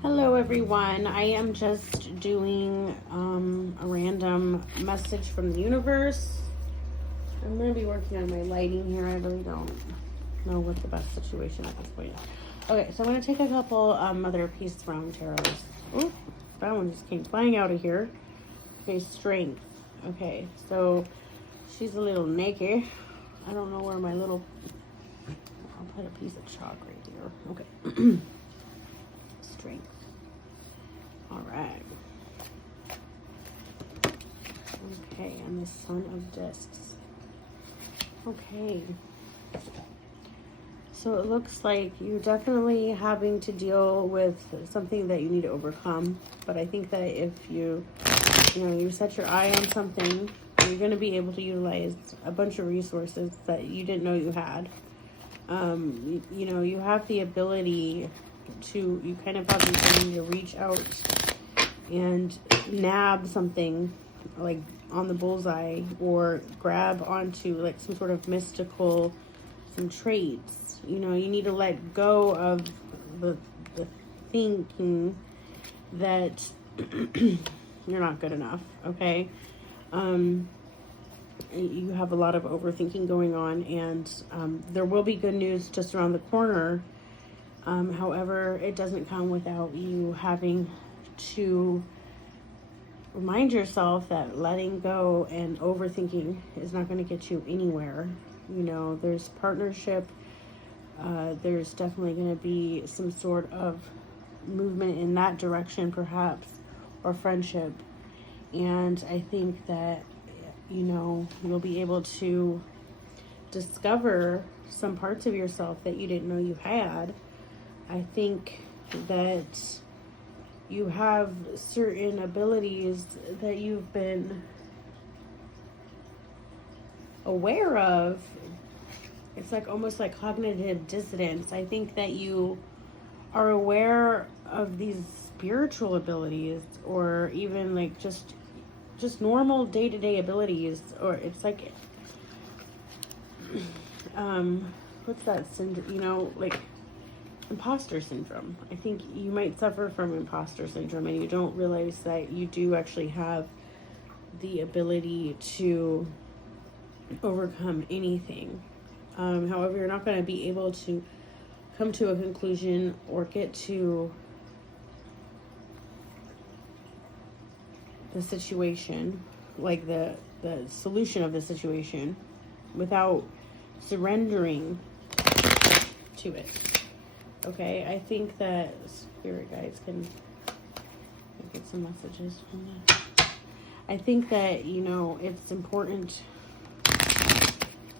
Hello everyone, I am just doing a random message from the universe. I'm going to be working on my lighting here. I really don't know what the best situation at this point is. Okay, so I'm going to take a couple Mother Peace Throne tarots. Oh, that one just came flying out of here. Okay, Strength. Okay, so she's a little naked. I don't know where my little... I'll put a piece of chalk right here. Okay. Strength. All right. Okay, and the Son of Discs. Okay. So it looks like you're definitely having to deal with something that you need to overcome. But I think that if you set your eye on something, you're going to be able to utilize a bunch of resources that you didn't know you had. You have the ability to, you kind of have the ability to reach out and nab something like on the bullseye, or grab onto like some sort of mystical, some traits. You need to let go of the thinking that you're not good enough. Okay. You have a lot of overthinking going on, and there will be good news just around the corner. However, it doesn't come without you having to remind yourself that letting go and overthinking is not going to get you anywhere. There's partnership. There's definitely going to be some sort of movement in that direction, perhaps, or friendship. And I think that, you'll be able to discover some parts of yourself that you didn't know you had. I think that you have certain abilities that you've been aware of. It's like almost like cognitive dissonance. I think that you are aware of these spiritual abilities, or even like just normal day-to-day abilities, or it's like what's that syndrome, like imposter syndrome. I think you might suffer from imposter syndrome, and you don't realize that you do actually have the ability to overcome anything. However, you're not going to be able to come to a conclusion or get to the situation, like the solution of the situation, without surrendering to it. Okay, I think that spirit guides can get some messages from that. I think that, it's important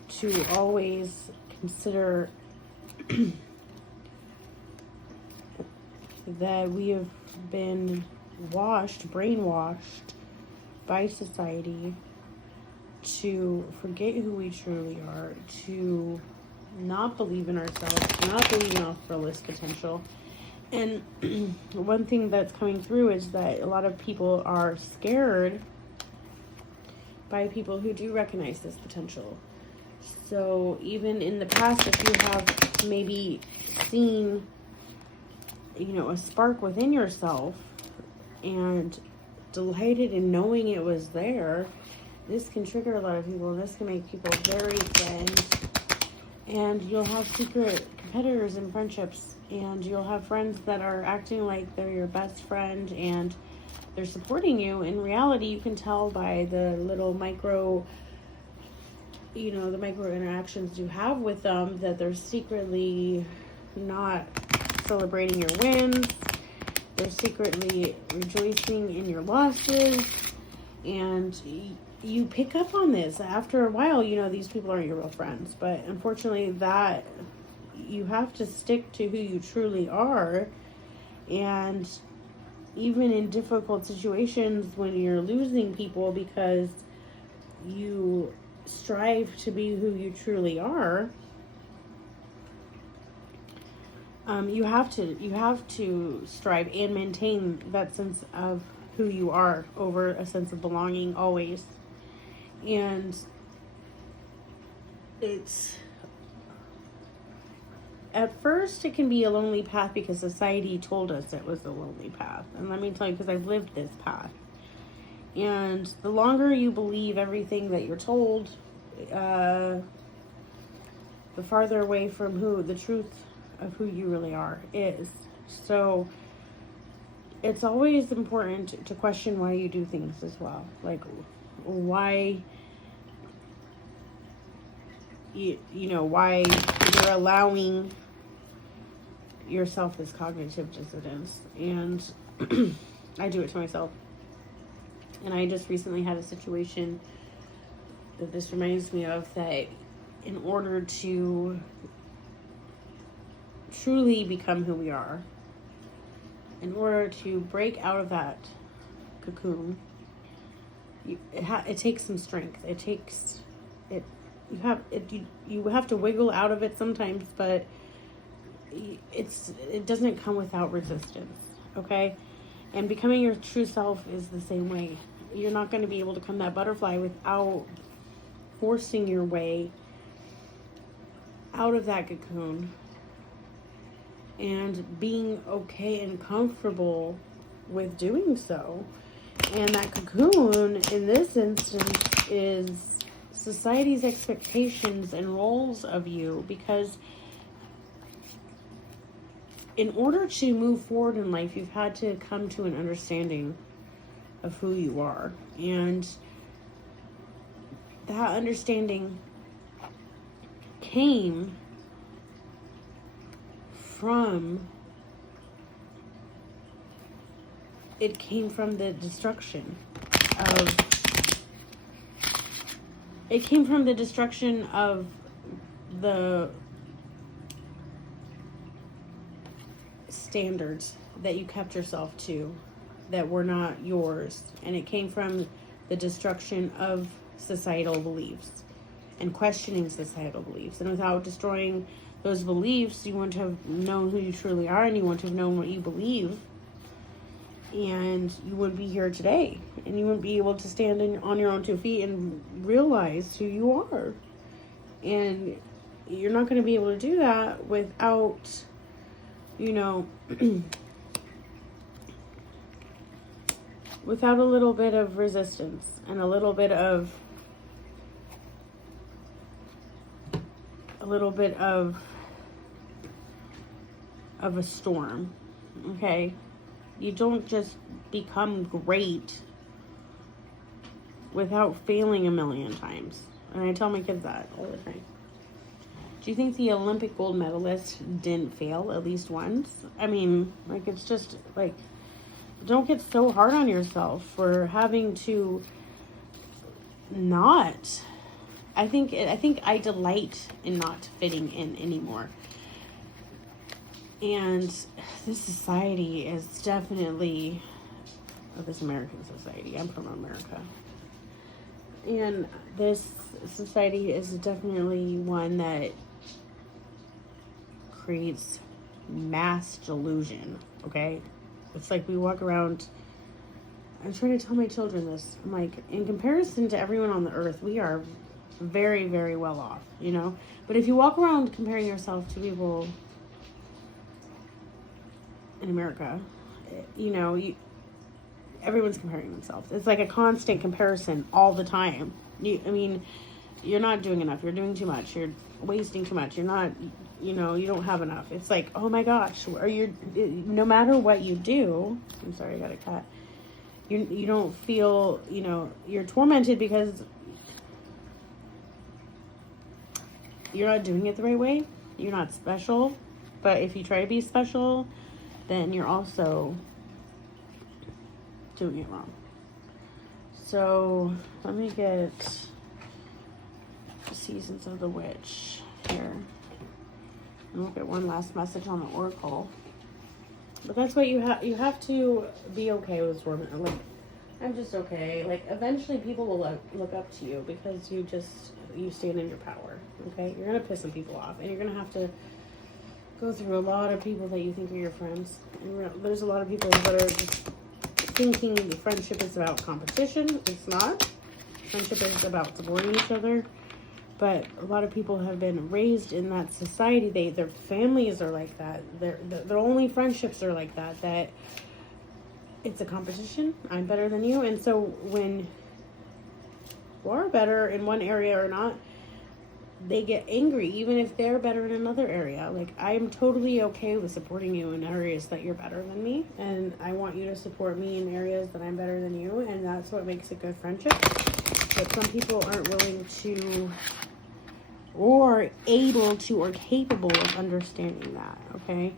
to always consider that we have been brainwashed by society to forget who we truly are, to not believe in ourselves, to not believe in our fullest potential. And one thing that's coming through is that a lot of people are scared by people who do recognize this potential. So even in the past, if you have maybe seen, a spark within yourself and delighted in knowing it was there, this can trigger a lot of people. This can make people very thin. And you'll have secret competitors in friendships, and you'll have friends that are acting like they're your best friend and they're supporting you. In reality, you can tell by the little micro interactions you have with them that they're secretly not celebrating your wins. They're secretly rejoicing in your losses. And you pick up on this after a while. These people aren't your real friends, but unfortunately that you have to stick to who you truly are. And even in difficult situations when you're losing people because you strive to be who you truly are, you have to strive and maintain that sense of who you are over a sense of belonging always. And it's at first it can be a lonely path because society told us it was a lonely path. And let me tell you, because I've lived this path. And the longer you believe everything that you're told, the farther away from the truth of who you really are is. So it's always important to question why you do things as well. Like, why, why you're allowing yourself this cognitive dissonance. And I do it to myself. And I just recently had a situation that this reminds me of, that in order to truly become who we are, in order to break out of that cocoon, it takes some strength. You have to wiggle out of it sometimes, but it doesn't come without resistance. Okay. And becoming your true self is the same way. You're not going to be able to become that butterfly without forcing your way out of that cocoon and being okay and comfortable with doing so. And that cocoon, in this instance, is society's expectations and roles of you, because in order to move forward in life, you've had to come to an understanding of who you are. And that understanding came from the destruction of the standards that you kept yourself to that were not yours, and it came from the destruction of societal beliefs and questioning societal beliefs. And without destroying those beliefs, you wouldn't have known who you truly are, and you wouldn't have known what you believe, and you wouldn't be here today, and you wouldn't be able to stand on your own 2 feet and realize who you are. And you're not going to be able to do that without without a little bit of resistance and a little bit of a storm. Okay? You don't just become great without failing a million times. And I tell my kids that all the time. Do you think the Olympic gold medalist didn't fail at least once? I mean, it's just don't get so hard on yourself for having to not. I think I delight in not fitting in anymore. And this society is definitely, this American society, I'm from America, and this society is definitely one that creates mass delusion. Okay, it's like we walk around, I'm trying to tell my children this, I'm like, in comparison to everyone on the earth, we are very, very well off, but if you walk around comparing yourself to people in America, everyone's comparing themselves. It's like a constant comparison all the time. You're not doing enough. You're doing too much. You're wasting too much. You're not, you don't have enough. It's like, oh my gosh, no matter what you do, I'm sorry, I got a cat. You don't feel, you're tormented because you're not doing it the right way. You're not special. But if you try to be special, then you're also doing it wrong. So let me get Seasons of the Witch here. And we'll get one last message on the Oracle. But that's what you have to be okay with torment. I'm just okay. Eventually people will look up to you because you stand in your power. Okay? You're gonna piss some people off, and you're gonna have to go through a lot of people that you think are your friends. And there's a lot of people that are just thinking friendship is about competition. It's not. Friendship is about supporting each other. But a lot of people have been raised in that society. Their families are like that. Their only friendships are like that. That it's a competition. I'm better than you. And so when you are better in one area or not, they get angry, even if they're better in another area. Like, I'm totally okay with supporting you in areas that you're better than me. And I want you to support me in areas that I'm better than you. And that's what makes a good friendship. But some people aren't willing to, or able to, or capable of understanding that, okay?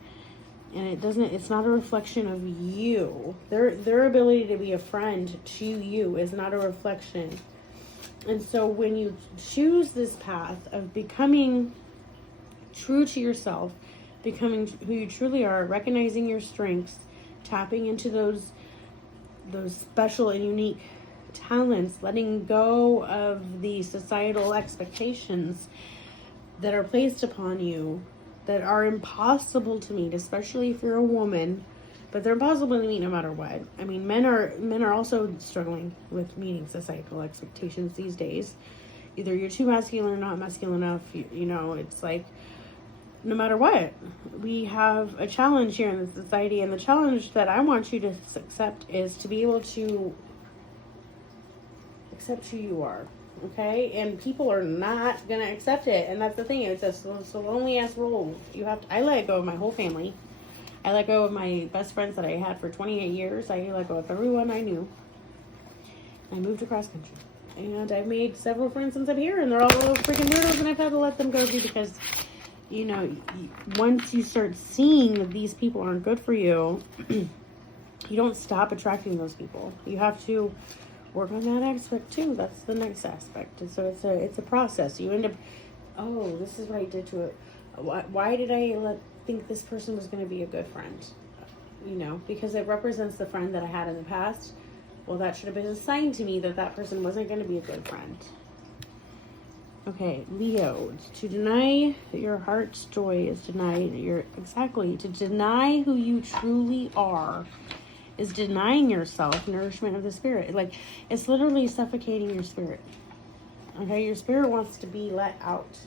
And it's not a reflection of you. Their ability to be a friend to you is not a reflection. And so when you choose this path of becoming true to yourself, becoming who you truly are, recognizing your strengths, tapping into those special and unique talents, letting go of the societal expectations that are placed upon you that are impossible to meet, especially if you're a woman, but they're impossible to meet no matter what. I mean, men are also struggling with meeting societal expectations these days. Either you're too masculine or not masculine enough. You know, it's like, no matter what, we have a challenge here in the society, and the challenge that I want you to accept is to be able to accept who you are, okay? And people are not gonna accept it, and that's the thing. It's a lonely ass role. I let go of my whole family. I let go of my best friends that I had for 28 years. I let go of everyone I knew. I moved across country, and I've made several friends since I'm here, and they're all little freaking weirdos, and I've had to let them go too, because, you know, once you start seeing that these people aren't good for you, you don't stop attracting those people. You have to work on that aspect too. That's the next aspect. And so it's a process. You end up, oh, this is what I did to it. Why did I think this person was going to be a good friend? You know, because it represents the friend that I had in the past. Well, that should have been a sign to me that that person wasn't going to be a good friend. Okay, Leo, to deny your heart's joy is to deny who you truly are is denying yourself nourishment of the spirit. Like, it's literally suffocating your spirit. Okay, your spirit wants to be let out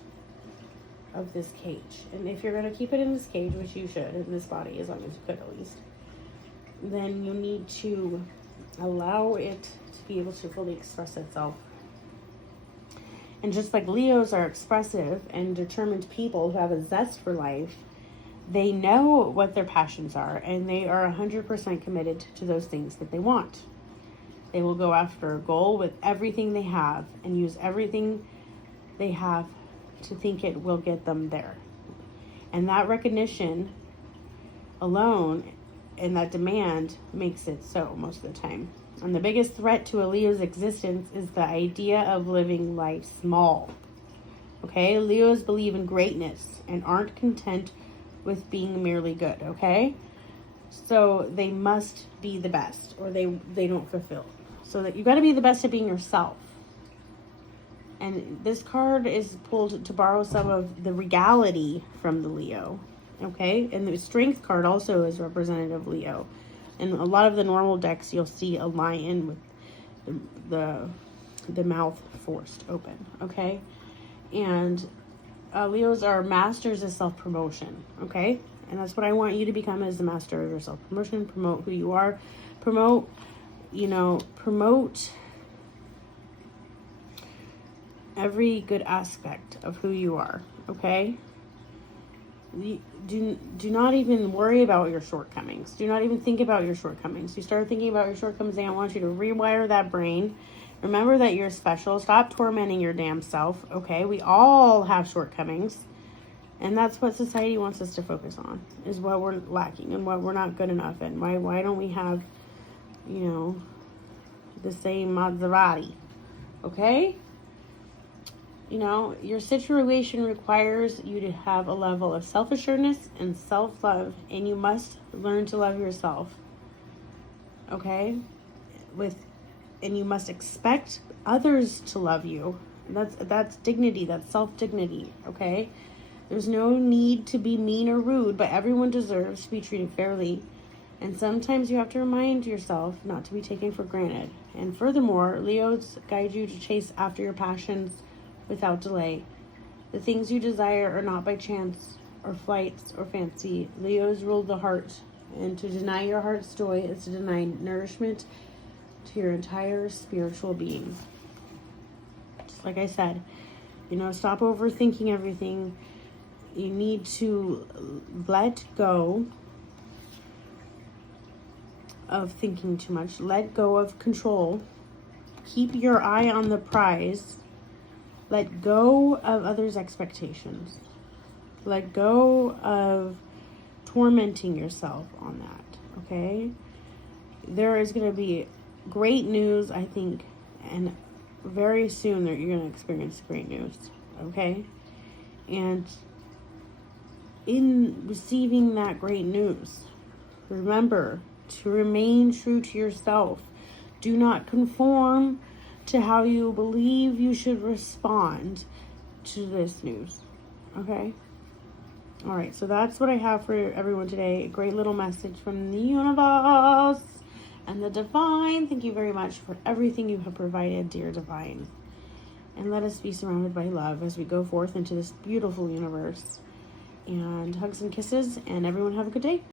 of this cage. And if you're going to keep it in this cage, which you should, in this body, as long as you could at least, then you need to allow it to be able to fully express itself. And just like Leos are expressive and determined people who have a zest for life, they know what their passions are, and they are 100% committed to those things that they want. They will go after a goal with everything they have and use everything they have to think it will get them there. And that recognition alone and that demand makes it so most of the time. And the biggest threat to a Leo's existence is the idea of living life small. Okay? Leos believe in greatness and aren't content with being merely good, okay? So they must be the best, or they don't fulfill. So that you got to be the best at being yourself. And this card is pulled to borrow some of the regality from the Leo, okay? And the strength card also is representative of Leo. And a lot of the normal decks, you'll see a lion with the mouth forced open, okay? And Leos are masters of self-promotion, okay? And that's what I want you to become, as the master of your self-promotion. Promote who you are. Promote every good aspect of who you are, okay? Do not even worry about your shortcomings. Do not even think about your shortcomings. You start thinking about your shortcomings, and I want you to rewire that brain. Remember that you're special. Stop tormenting your damn self, okay? We all have shortcomings. And that's what society wants us to focus on, is what we're lacking and what we're not good enough in. Why don't we have, the same Maserati, okay? Your situation requires you to have a level of self-assuredness and self-love, and you must learn to love yourself, okay? And you must expect others to love you. That's dignity. That's self-dignity, okay? There's no need to be mean or rude, but everyone deserves to be treated fairly. And sometimes you have to remind yourself not to be taken for granted. And furthermore, Leos guide you to chase after your passions without delay. The things you desire are not by chance or flights or fancy. Leos rule the heart, and to deny your heart's joy is to deny nourishment to your entire spiritual being. Just like I said, stop overthinking everything. You need to let go of thinking too much. Let go of control. Keep your eye on the prize. Let go of others' expectations. Let go of tormenting yourself on that, okay? There is going to be great news, I think, and very soon that you're going to experience great news, okay? And in receiving that great news, remember to remain true to yourself. Do not conform to how you believe you should respond to this news, okay? All right, so that's what I have for everyone today. A great little message from the universe and the divine. Thank you very much for everything you have provided, dear divine. And let us be surrounded by love as we go forth into this beautiful universe. And hugs and kisses, and everyone have a good day.